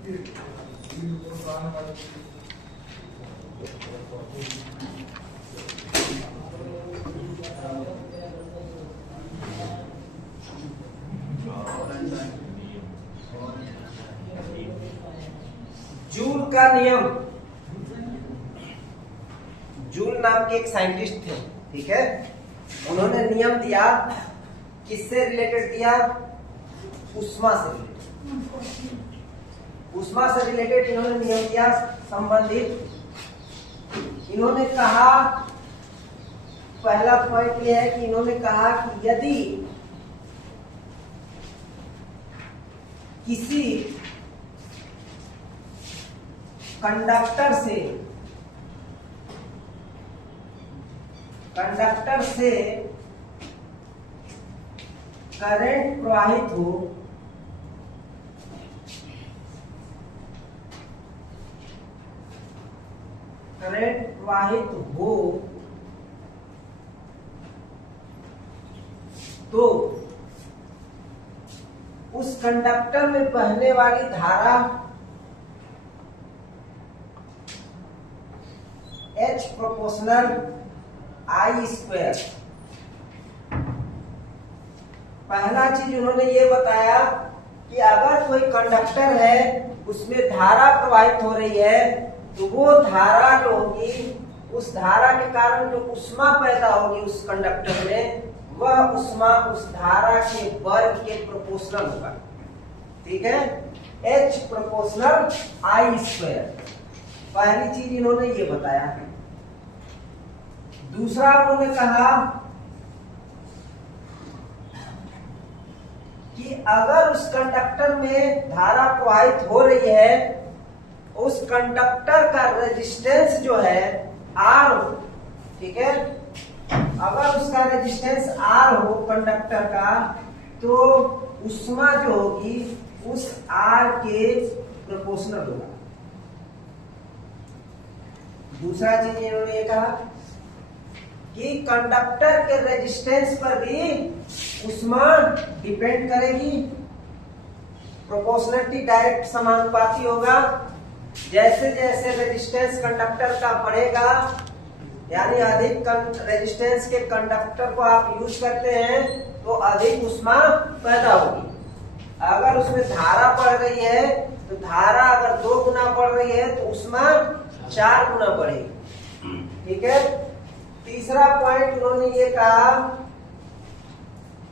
Joule का नियम, joule नाम के एक साइंटिस्ट थे, ठीक है। उन्होंने नियम दिया, किससे रिलेटेड दिया? उष्मा से रिलेटेड। उष्मा से रिलेटेड इन्होंने नियम दिया संबंधित। इन्होंने कहा, पहला पॉइंट यह है कि इन्होंने कहा कि यदि किसी कंडक्टर से करंट प्रवाहित हो, तो उस कंडक्टर में बहने वाली धारा H प्रोपोर्शनल I स्क्वायर। पहला चीज उन्होंने ये बताया कि अगर कोई कंडक्टर है, उसमें धारा प्रवाहित हो रही है, तो वो धारा जो होगी, उस धारा के कारण जो उष्मा पैदा होगी उस कंडक्टर में, वह उष्मा उस धारा के वर्ग के प्रोपोर्शनल होगा, ठीक है। H प्रोपोर्शनल I स्क्वायर, पहली चीज इन्होंने ये बताया। दूसरा उन्होंने कहा कि अगर उस कंडक्टर में धारा प्रवाहित हो रही है, उस कंडक्टर का रेजिस्टेंस जो है R, ठीक है, अगर उसका रेजिस्टेंस R हो कंडक्टर का, तो उष्मा जो होगी उस R के प्रोपोर्शनल होगा। दूसरा चीज इन्होंने ये कहा कि कंडक्टर के रेजिस्टेंस पर भी उष्मा डिपेंड करेगी, प्रोपोर्शनलिटी डायरेक्ट समानुपाती होगा। जैसे जैसे रेजिस्टेंस कंडक्टर का बढ़ेगा, यानी अधिक रेजिस्टेंस के कंडक्टर को आप यूज करते हैं, तो अधिक उष्मा पैदा होगी। अगर उसमें धारा बढ़ रही है, तो धारा अगर 2 गुना बढ़ रही है, तो उष्मा 4 गुना बढ़ेगी, ठीक है। तीसरा पॉइंट उन्होंने ये कहा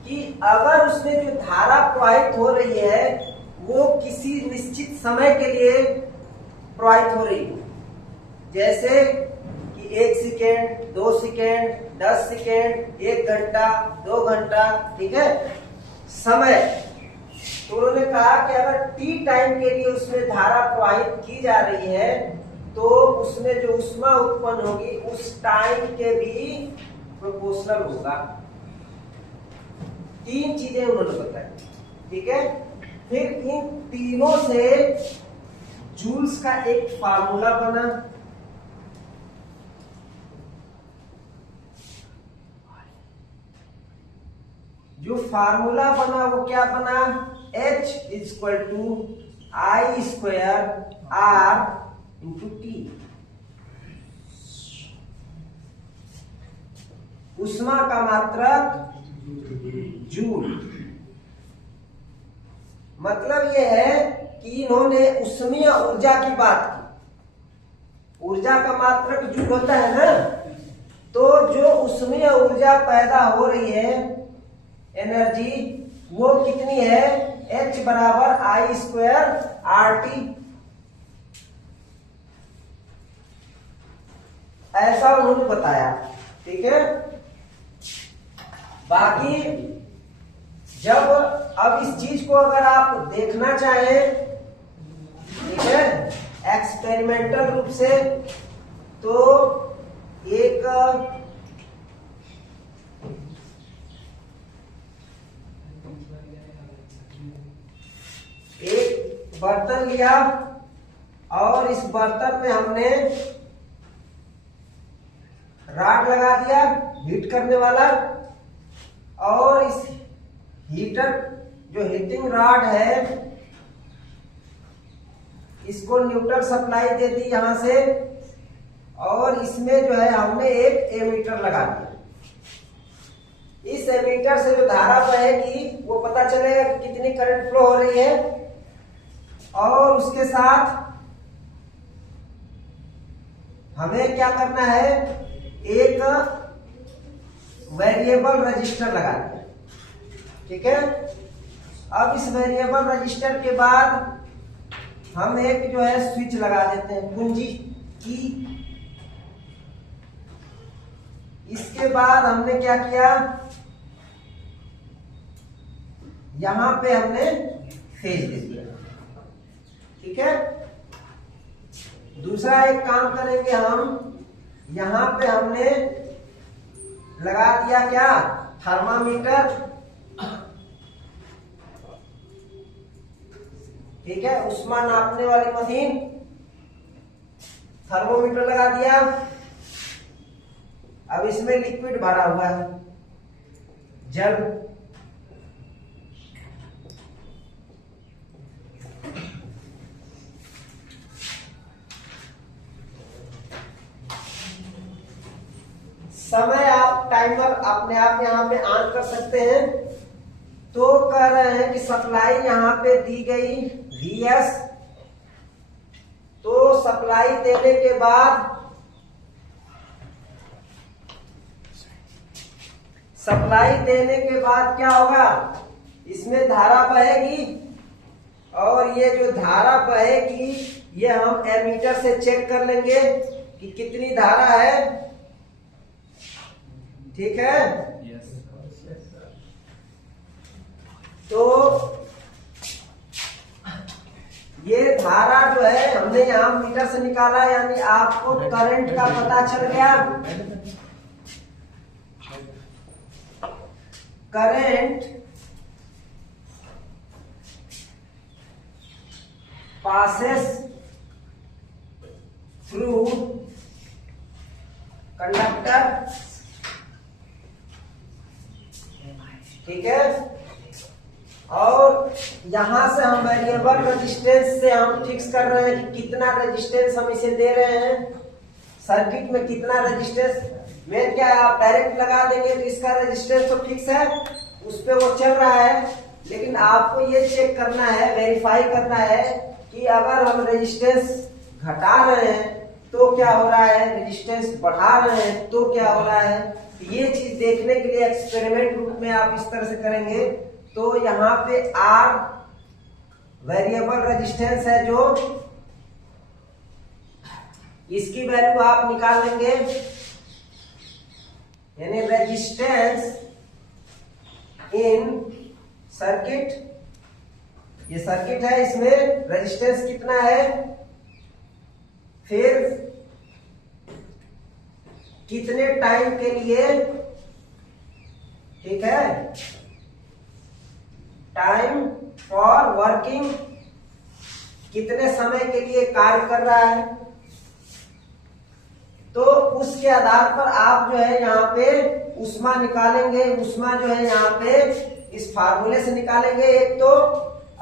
कि अगर उसमें जो धारा प्रवाहित हो रही है, वो किसी निश्चित समय के लिए प्रवाहित हो रही हो, जैसे कि 1 सेकेंड, 2 सेकेंड, 10 सेकेंड, 1 घंटा, 2 घंटा, ठीक है, समय। तो उन्होंने कहा कि अगर T टाइम के लिए उसमें धारा प्रवाहित की जा रही है, तो उसमें जो उष्मा उत्पन्न होगी उस टाइम के भी प्रोपोर्शनल होगा। 3 चीजें उन्होंने बताई, ठीक है। फिर इन तीनों से जूल्स का एक फार्मूला बना, जो फार्मूला बना वो क्या बना? H equal to I square R into T। उष्मा का मात्रक जूल। मतलब यह है कि इन्होंने उष्मीय ऊर्जा की बात की। ऊर्जा का मात्रक जूल होता है ना, तो जो उष्मीय ऊर्जा पैदा हो रही है, एनर्जी, वो कितनी है? H बराबर I स्क्वायर RT। ऐसा उन्होंने बताया, ठीक है। बाकी जब अब इस चीज को अगर आप देखना चाहें, ठीक है, एक्सपेरिमेंटल रूप से, तो एक बर्तन लिया और इस बर्तन में हमने राड लगा दिया हीट करने वाला, और इस हीटर जो हीटिंग रॉड है इसको न्यूट्रल सप्लाई दे दी यहां से, और इसमें जो है हमने एक एमीटर लगा दिया। इस एमीटर से जो धारा बहेगी वो पता चलेगा कि कितनी करंट फ्लो हो रही है, और उसके साथ हमें क्या करना है, एक वेरिएबल रजिस्टर लगा दिया। ठीक है, अब इस वेरिएबल रजिस्टर के बाद हम एक जो है स्विच लगा देते हैं, कुंजी की। इसके बाद हमने क्या किया, यहां पे हमने फेज दे दिया। ठीक है, दूसरा एक काम करेंगे हम, यहां पे हमने लगा दिया क्या, थर्मामीटर। ठीक है, ऊष्मा नापने वाली मशीन, थर्मोमीटर लगा दिया। अब इसमें लिक्विड भरा हुआ है, जल। समय आप टाइमर अपने आप यहाँ पे ऑन कर सकते हैं। तो कह रहे हैं कि सप्लाई यहाँ पे दी गई Vs, तो सप्लाई देने के बाद क्या होगा, इसमें धारा बहेगी, और ये जो धारा बहेगी ये हम एमीटर से चेक कर लेंगे कि कितनी धारा है। ठीक है, तो ये धारा जो है हमने यहां मीटर से निकाला, यानी आपको करंट का पता चल गया। Current passes through conductor। ठीक है, और यहां से हम वेरिएबल रेजिस्टेंस से हम फिक्स कर रहे हैं कि कितना रेजिस्टेंस हम इसे दे रहे हैं, सर्किट में कितना रेजिस्टेंस। में क्या है, आप डायरेक्ट लगा देंगे तो इसका रेजिस्टेंस तो फिक्स है, उस पे वो चल रहा है। लेकिन आपको ये चेक करना है, वेरीफाई करना है कि अगर हम रेजिस्टेंस घटा रहे हैं तो क्या हो रहा है, रेजिस्टेंस बढ़ा रहे हैं तो क्या हो रहा है। ये चीज देखने के लिए एक्सपेरिमेंट रूप में आप इस तरह से करेंगे। तो यहाँ पे R वेरिएबल रेजिस्टेंस है, जो इसकी वैल्यू आप निकाल लेंगे, यानी रेजिस्टेंस इन सर्किट। ये सर्किट है, इसमें रेजिस्टेंस कितना है, फिर कितने टाइम के लिए। ठीक है, टाइम फॉर वर्किंग, कितने समय के लिए कार्य कर रहा है। तो उसके आधार पर आप जो है यहाँ पे ऊष्मा निकालेंगे। ऊष्मा जो है यहाँ पे इस फार्मूले से निकालेंगे।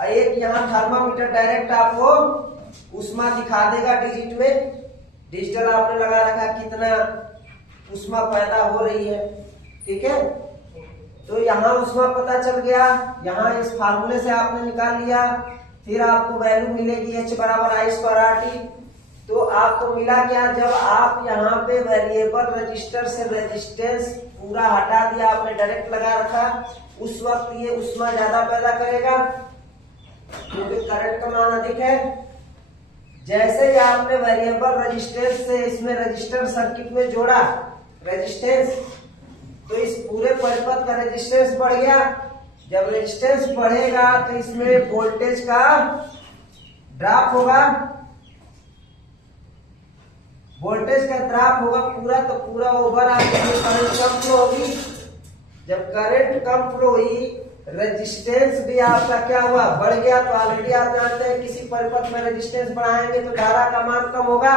एक यहाँ थर्मामीटर डायरेक्ट आपको ऊष्मा दिखा देगा डिजिट में, डिजिटल आपने लगा रखा कितना ऊष्मा पैदा हो रही है। ठीक है, तो यहाँ ऊष्मा पता चल गया, यहाँ इस फार्मूले से आपने निकाल लिया। फिर आपको वैल्यू मिलेगी H बराबर I²RT। तो आपको मिला क्या, जब आप यहाँ पे वेरिएबल रजिस्टर से रेजिस्टेंस पूरा हटा दिया, आपने डायरेक्ट लगा रखा, उस वक्त ये ऊष्मा ज्यादा पैदा करेगा क्योंकि करंट का मान अधिक है। जैसे ही आपने वेरिएबल रेजिस्टेंस से इसमें रजिस्टर सर्किट में जोड़ा रेजिस्टेंस, तो इस पूरे परिपथ का रेजिस्टेंस बढ़ गया। जब रेजिस्टेंस बढ़ेगा तो इसमें वोल्टेज का ड्रॉप होगा, वोल्टेज का ड्रॉप होगा पूरा, तो पूरा ओवर करंट कम फ्लो होगी। जब करंट कम फ्लो हुई, रेजिस्टेंस भी आपका क्या हुआ, बढ़ गया। तो ऑलरेडी आप जानते हैं किसी परिपथ में रेजिस्टेंस बढ़ाएंगे तो धारा का मान कम होगा।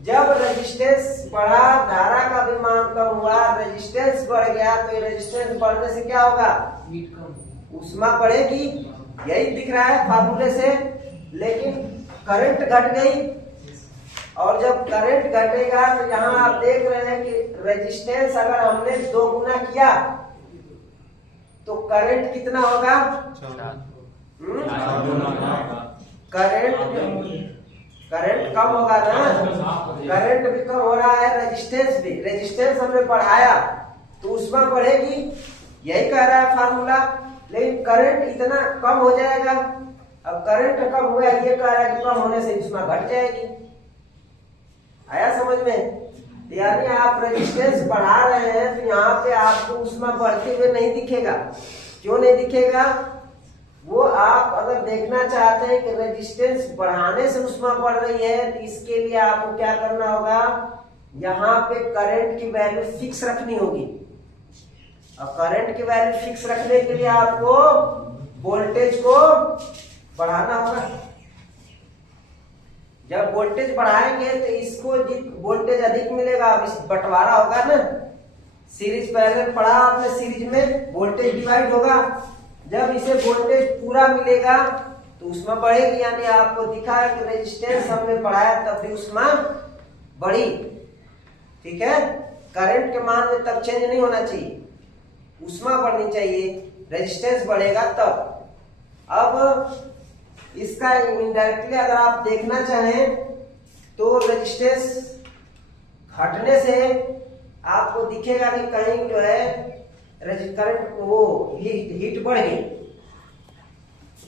जब रेजिस्टेंस बढ़ा, धारा का भी मान कम हुआ, रेजिस्टेंस बढ़ गया, तो रेजिस्टेंस बढ़ने से क्या होगा, ऊष्मा बढ़ेगी। यही दिख रहा है फार्मूले से। लेकिन करंट घट गई, और जब करंट घटेगा तो यहाँ आप देख रहे हैं कि रेजिस्टेंस अगर हमने 2 गुना किया तो करंट कितना होगा? करंट कम होगा ना, करंट भी कम हो रहा है, रेजिस्टेंस भी, रेजिस्टेंस हमने बढ़ाया तो उसमें बढ़ेगी, यही कह रहा है फार्मूला। लेकिन करंट इतना कम हो जाएगा, अब करंट कम हुआ, ये कह रहा है कि कम होने से उसमें घट जाएगी। आया समझ में? यानी आप रेजिस्टेंस बढ़ा रहे हैं तो यहाँ पे आपको उसमें बढ़ते हुए नहीं दिखेगा। क्यों नहीं दिखेगा? वो आप अगर देखना चाहते हैं कि रेजिस्टेंस बढ़ाने से उसमें बढ़ रही है तो इसके लिए आपको क्या करना होगा, यहाँ पे करंट की वैल्यू फिक्स रखनी होगी। और करंट की वैल्यू फिक्स रखने के लिए आपको वोल्टेज को बढ़ाना होगा। जब वोल्टेज बढ़ाएंगे तो इसको वोल्टेज अधिक मिलेगा, अब इस बंटवारा होगा ना, सीरीज पहले पढ़ा आपने, सीरीज में वोल्टेज डिवाइड होगा। जब इसे वोल्टेज पूरा मिलेगा तो उसमें बढ़ेगी, यानी आपको दिखा है कि रेजिस्टेंस हमने बढ़ाया तब भी उसमें बढ़ी। ठीक है, करंट के मान में तब चेंज नहीं होना चाहिए, उसमें बढ़नी चाहिए, रेजिस्टेंस बढ़ेगा तब। अब इसका इनडायरेक्टली अगर आप देखना चाहें तो रेजिस्टेंस घटने से आपको दिखेगा कि कहीं जो है करंट वो हीट बढ़ गई।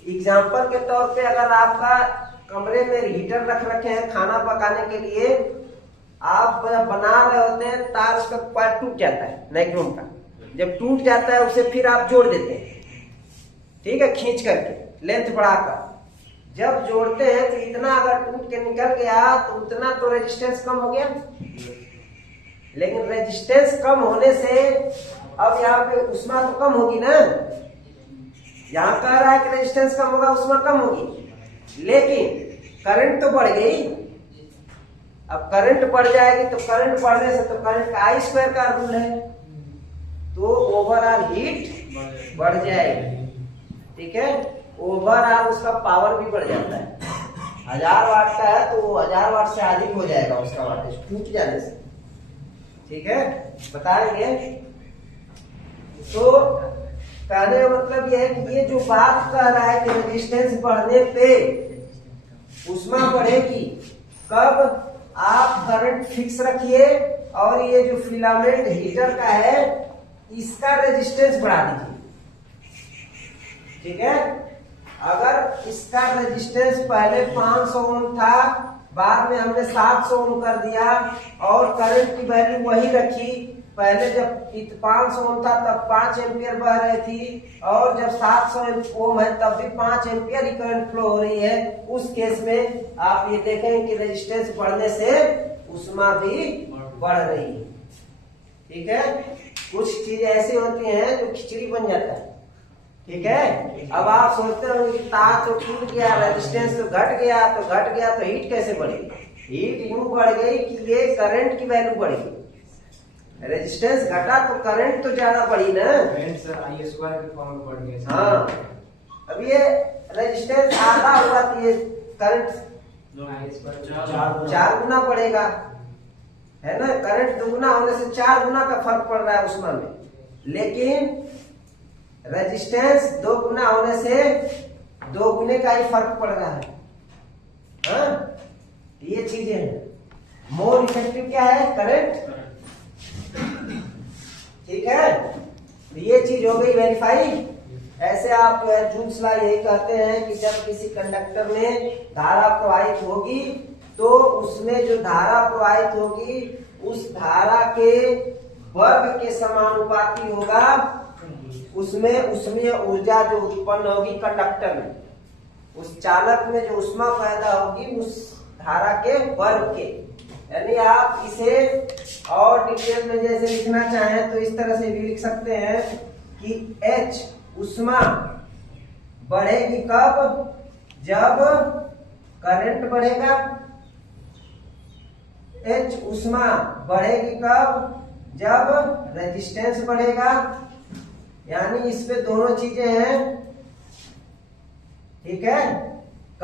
एग्जाम्पल के तौर पे अगर आपका कमरे में हीटर रख रखे हैं खाना पकाने के लिए, आप बना रहे होते हैं, तार उसका पार्ट टूट जाता है नाइक्रोम का, जब टूट जाता है उसे फिर आप जोड़ देते हैं, ठीक है, खींच करके लेंथ बढ़ाकर। जब जोड़ते हैं तो इतना अगर टूट के निकल गया तो उतना तो रेजिस्टेंस कम हो गया, लेकिन रेजिस्टेंस कम होने से अब यहाँ पे ऊष्मा तो कम होगी ना, यहाँ कह रहा है कि रेजिस्टेंस कम होगा, ऊष्मा कम होगी, लेकिन करंट तो बढ़ गई। अब करंट बढ़ जाएगी तो करंट बढ़ने से तो करंट का आई स्क्वायर का रूल है, तो ओवरऑल हीट बढ़ जाएगी। ठीक है, ओवरऑल उसका पावर भी बढ़ जाता है। 1000 वाट का है तो 1000 वाट से अधिक हो जाएगा उसका वाटेज टूट जाने से। ठीक है, बताएंगे। तो कहने का मतलब यह है कि ये जो बात कह रहा है कि रेजिस्टेंस बढ़ने पे ऊष्मा बढ़ेगी, कब आप करंट फिक्स रखिए और ये जो फिलामेंट हीटर का है इसका रेजिस्टेंस बढ़ा दीजिए। ठीक है, अगर इसका रेजिस्टेंस पहले 500 ओम था, बाद में हमने 700 ओम कर दिया और करंट की वैल्यू वही रखी। पहले जब 500 ओम था तब 5 एम्पियर बह रही थी, और जब 700 ओम है तब भी 5 एम्पियर ही करंट फ्लो हो रही है। उस केस में आप ये देखेंगे कि रेजिस्टेंस बढ़ने से ऊष्मा भी बढ़ रही है। ठीक है, कुछ चीजें ऐसी होती हैं जो खिचड़ी बन जाता है। ठीक है, अब आप सोचते हो कि तार तो टूट गया, रेजिस्टेंस तो घट गया तो हीट कैसे बढ़ेगी? हीट यूं बढ़ गई कि ये करंट की वैल्यू बढ़ी, रेजिस्टेंस घटा तो करंट तो ज्यादा बढ़ी ना, आई स्क्वायर के फॉर्म में बढ़ गया। हाँ, अब ये रेजिस्टेंस आधा हुआ तो ये करंट 4 गुना बढ़ेगा, है ना। करंट 2 गुना होने से 4 गुना का फर्क पड़ रहा है ऊष्मा में, लेकिन रेजिस्टेंस 2 गुना होने से 2 गुने का ही फर्क पड़ रहा है। हाँ? ये चीजें हैं। मोर इफेक्टिव क्या है? करंट। ठीक है, ये चीज हो गई वेरीफाई। ऐसे आप जूल्स लॉ यही कहते हैं कि जब किसी कंडक्टर में धारा प्रवाहित होगी तो उसमें जो धारा प्रवाहित होगी उस धारा के वर्ग के समानुपाती होगा उसमें ऊर्जा जो उत्पन्न होगी कंडक्टर में, उस चालक में जो ऊष्मा पैदा होगी उस धारा के वर्ग के। यानी आप इसे और डिटेल में जैसे लिखना चाहें तो इस तरह से भी लिख सकते हैं कि H ऊष्मा बढ़ेगी कब? जब करंट बढ़ेगा। H ऊष्मा बढ़ेगी कब? जब रेजिस्टेंस बढ़ेगा। यानी इस पे दोनों चीजें हैं। ठीक है,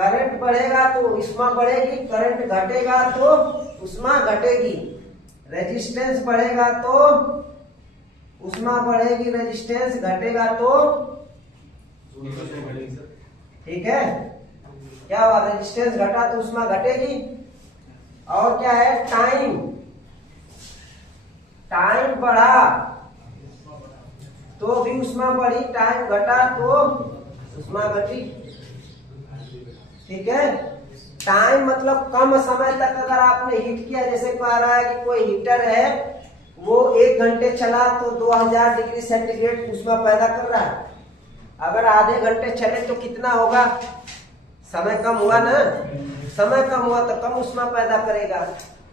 करंट बढ़ेगा तो उष्मा बढ़ेगी, करंट घटेगा तो उष्मा घटेगी। रेजिस्टेंस बढ़ेगा तो उष्मा बढ़ेगी, रेजिस्टेंस घटेगा तो ठीक है। क्या हुआ, रेजिस्टेंस घटा तो उष्मा घटेगी। और क्या है, टाइम, टाइम बढ़ा तो भी उष्मा बढ़ी, टाइम घटा तो उष्मा घटी। ठीक है, टाइम मतलब कम समय तक अगर आपने हीट किया, जैसे कह रहा है कि कोई हीटर है वो 1 घंटे चला तो 2000 डिग्री सेंटीग्रेड उष्मा पैदा कर रहा है। अगर आधे घंटे चले तो कितना होगा, समय कम हुआ ना, समय कम हुआ तो कम उष्मा पैदा करेगा।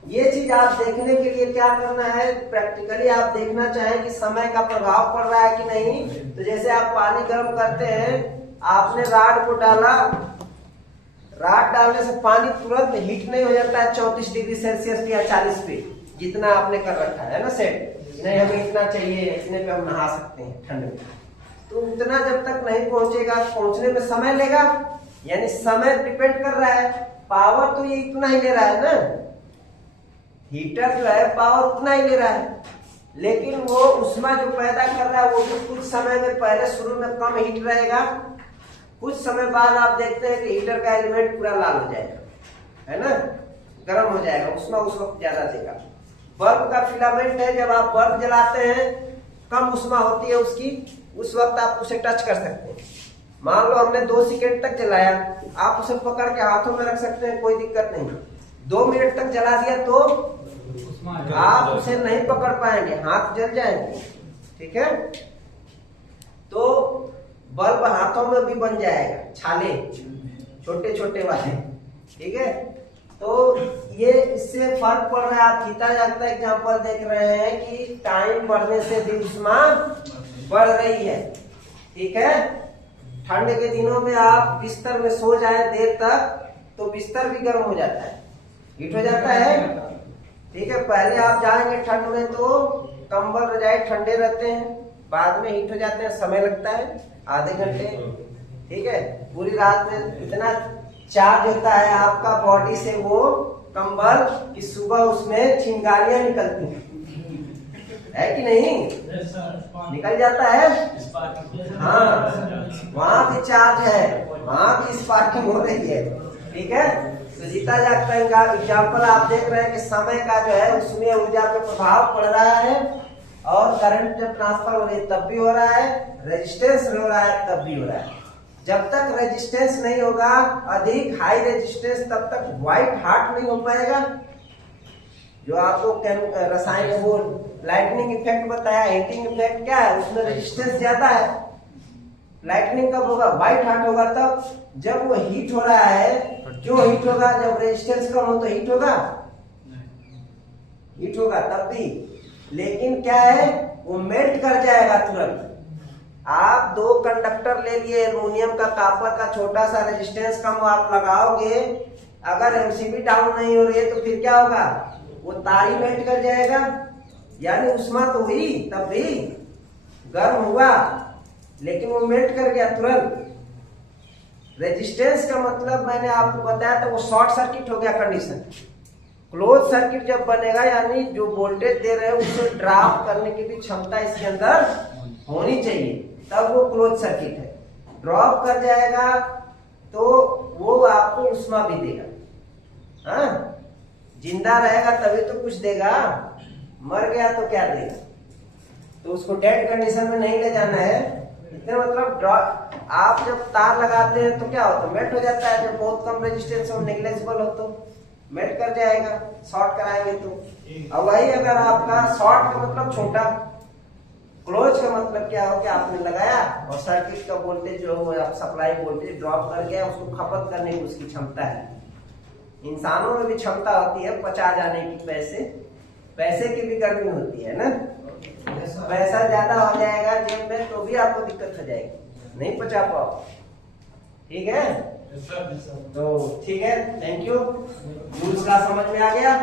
ये चीज आप देखने के लिए क्या करना है, प्रैक्टिकली आप देखना चाहें कि समय का प्रभाव पड़ रहा है कि नहीं। तो जैसे आप पानी गर्म करते हैं, आपने राड को डाला, राड डालने से पानी तुरंत हीट नहीं हो जाता है 34 डिग्री सेल्सियस या 40 पे, जितना आपने कर रखा है ना सेट, नहीं हमें इतना चाहिए, इतने पे हम नहा सकते हैं ठंड में। तो उतना जब तक नहीं पहुंचेगा, पहुंचने में समय लेगा, यानी समय डिपेंड कर रहा है। पावर तो ये इतना ही ले रहा है ना, हीटर जो है पावर उतना ही ले रहा है, लेकिन वो उष्मा जो पैदा कर रहा है वो भी कुछ समय में, पहले शुरू में कम हीट रहेगा, कुछ समय बाद आप देखते हैं कि हीटर का एलिमेंट पूरा लाल हो जाएगा, है ना, गर्म हो जाएगा, उष्मा उस वक्त ज्यादा देगा। बल्ब का फिलामेंट है, जब आप बल्ब जलाते हैं कम उष्मा होती है उसकी, उस वक्त आप उसे टच कर सकते हैं। मान लो हमने 2 सेकेंड तक जलाया, आप उसे पकड़ के हाथों में रख सकते हैं, कोई दिक्कत नहीं। 2 मिनट तक जला दिया तो आप उसे नहीं पकड़ पाएंगे, हाथ जल जाएंगे। ठीक है, तो बल्ब हाथों में भी बन जाएगा, छाले छोटे छोटे वाले। ठीक है, तो ये इससे फर्क पड़ रहा है। आप जीता जागता एग्जाम्पल देख रहे हैं कि टाइम बढ़ने से भी उष्मा बढ़ रही है। ठीक है, ठंड के दिनों में आप बिस्तर में सो जाए देर तक तो बिस्तर भी गर्म हो जाता है, हीट हो जाता है। ठीक है, पहले आप जाएंगे ठंड में तो कंबल रजाई ठंडे रहते हैं, बाद में हीट हो जाते हैं, समय लगता है आधे घंटे। ठीक है, पूरी रात में इतना चार्ज होता है आपका बॉडी से वो कंबल कि सुबह उसमें चिंगारियां निकलती हैं, है कि नहीं, निकल जाता है। हाँ, वहां भी चार्ज है, वहां भी स्पार्किंग हो रही है। ठीक है, तो जीता जागता एग्जाम्पल आप देख रहे हैं कि समय का जो है उसमें ऊर्जा पे प्रभाव पड़ रहा है, और करंट जब ट्रांसफर हो रही है तब भी हो रहा है, रेजिस्टेंस हो रहा है तब भी हो रहा है। जब तक रेजिस्टेंस नहीं होगा, अधिक हाई रेजिस्टेंस, तब तक व्हाइट हार्ट नहीं हो पाएगा। जो आपको रसायन वो लाइटनिंग इफेक्ट बताया, हीटिंग इफेक्ट क्या है, उसमें रेजिस्टेंस ज्यादा है। लाइटनिंग कब होगा, व्हाइट हार्ट होगा तब जब वो हीट हो रहा है। क्यों हीट होगा, जब रेजिस्टेंस कम हो तो हीट होगा, हीट होगा तब भी, लेकिन क्या है वो मेल्ट कर जाएगा तुरंत। आप 2 कंडक्टर ले लिए एल्युमिनियम का, कॉपर का, छोटा सा रेजिस्टेंस कम आप लगाओगे, अगर एमसीबी डाउन नहीं हो रही है तो फिर क्या होगा, वो तार ही मेल्ट कर जाएगा, यानी उष्मा तो हुई तब भी गर्म हुआ, लेकिन वो मेल्ट कर गया तुरंत। रेजिस्टेंस का मतलब मैंने आपको बताया था, वो शॉर्ट सर्किट हो गया कंडीशन। क्लोज सर्किट जब बनेगा, यानी जो वोल्टेज दे रहे हैं उसे ड्रॉप करने की भी क्षमता इसके अंदर होनी चाहिए, तब वो क्लोज सर्किट है। ड्रॉप कर जाएगा तो वो आपको उष्मा भी देगा। हाँ, जिंदा रहेगा तभी तो कुछ देगा, मर गया तो क्या देगा। तो उसको डेड कंडीशन में नहीं ले जाना है। इसमें मतलब आप जब तार लगाते हैं तो क्या होता है, मेल्ट हो जाता है। जब बहुत कम रेजिस्टेंस हो, नेग्लेजिबल हो तो मेल्ट कर जाएगा, शॉर्ट कराएंगे तो। और वही अगर आपका शॉर्ट का मतलब छोटा, क्लोज का मतलब क्या हो कि आपने लगाया और सर्किट का वोल्टेज जो है आप सप्लाई वोल्टेज ड्रॉप कर गया, उसको खपत करने की उसकी क्षमता है। इंसानों में भी क्षमता होती है पचा जाने की, पैसे की भी गर्मी होती है ना। पैसा ज्यादा हो जाएगा जेब में तो भी आपको दिक्कत हो जाएगी, नहीं पचा पाओ। ठीक है, तो ठीक है, थैंक यू। रूल्स का समझ में आ गया।